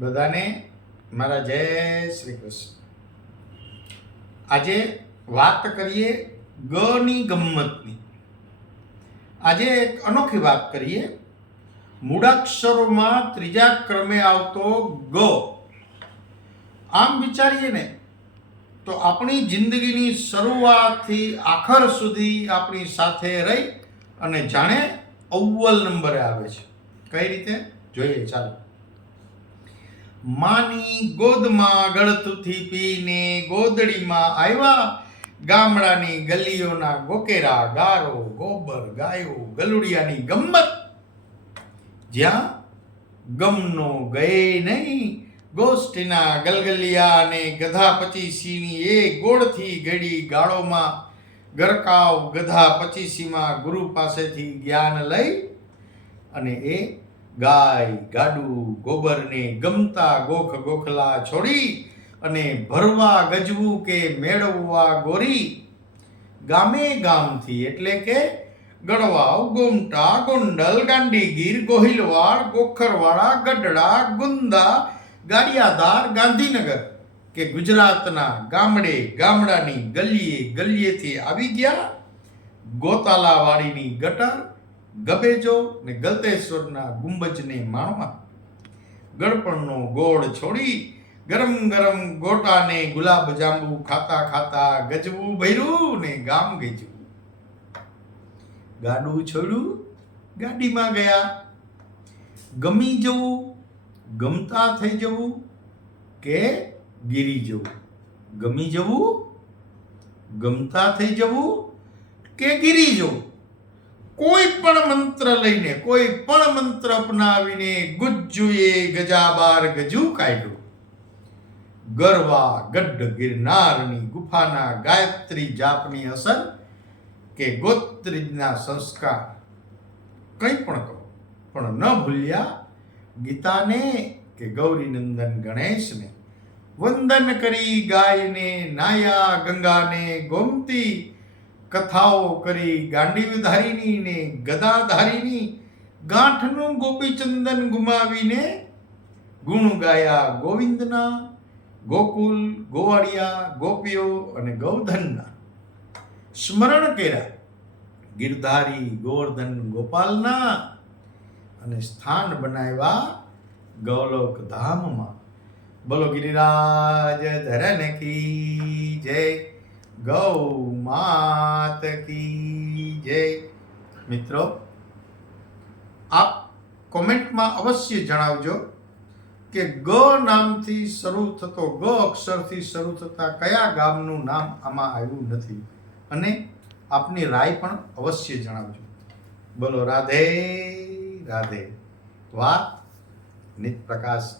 બધાને મારા જય શ્રી કૃષ્ણ. આજે વાત કરીએ ગ ની ગમ્મતની. આજે એક અનોખી વાત કરીએ. મૂળાક્ષરોમાં ત્રીજા ક્રમે આવતો ગ. આમ વિચારીએ ને તો આપણી જિંદગીની શરૂઆતથી આખર સુધી આપણી સાથે રહી અને જાણે અવ્વલ નંબરે આવે છે. કઈ રીતે જોઈએ ચાલો. માની ગોદમાં ગળતુથી પીને ગોદડીમાં આવ્યા, ગામડાની ગલીઓના ગોકેરા ગારો ગોબર ગાયો ગલુડિયાની ગમ્મત. જ્યાં ગમનો ગયે નહીં, ગોષ્ઠીના ગલગલિયા અને ગધા પચીસીની એ ગોળથી ગળી ગાળોમાં ગરકાવ ગધા પચીસીમાં ગુરુ પાસેથી જ્ઞાન લઈ અને એ ગાય ગાડું ગોબરને ગમતા ગોખ ગોખલા છોડી અને ભરવા ગજવું કે મેળવવા ગોરી, ગામે ગામથી એટલે કે ગળવાવ ગોમટા ગોંડલ ગાંડીગીર ગોહિલવાડ ગોખરવાડા ગઢડા ગુંદા ગાડિયાધાર ગાંધીનગર કે ગુજરાતના ગામડે ગામડાની ગલીએ ગલીએથી આવી ગયા. ગોતાલાવાડીની ગટર ગબેજો ને ગલતેશ્વરના ગુંબજને માણવા, ગળપણનો ગોળ છોડી ગરમ ગરમ ગોટાને ગુલાબ જાંબુ ખાતા ખાતા ગજવું ભર્યું ને ગામ ગજવું. ગાડું છોડ્યું ગાડીમાં ગયા. ગમી જવું ગમતા થઈ જવું કે ગીરી જવું. ગમી જવું ગમતા થઈ જવું કે ગીરી જવું. કોઈ પણ મંત્ર લઈને કોઈ પણ મંત્ર અપનાવીને ગુજ્જુએ ગજાબાર ગજુ કાઢ્યું. ગરવા ગઢ ગિરનારની ગુફાના ગાયત્રી જાપની અસર કે ગોત્રીજના સંસ્કાર કંઈ પણ કહો પણ ન ભૂલ્યા ગીતાને કે ગૌરીનંદન ગણેશને. વંદન કરી ગાયને નાયા ગંગાને ગોમતી, કથાઓ કરી ગાંડીવધારીની ને ગદાધારીની, ગાંઠનું ગોપીચંદન ગુમાવીને ગુણ ગાયા ગોવિંદના, ગોકુલ ગોવાળિયા ગોપીઓ અને ગૌધનના. સ્મરણ કર્યા ગિરધારી ગોવર્ધન ગોપાલના અને સ્થાન બનાવ્યા ગૌલોક ધામમાં. બોલો ગિરિરાજ ધરન કી જય, ગૌ માત કી જય. મિત્રો, આપ કોમેન્ટમાં અવશ્ય જણાવજો કે ગ નામથી શરૂ થતો, ગ અક્ષરથી શરૂ થતા કયા ગામનું નામ આમાં આવ્યું નથી, અને આપની રાય પણ અવશ્ય જણાવજો. બોલો રાધે રાધે. વાત નિત પ્રકાશ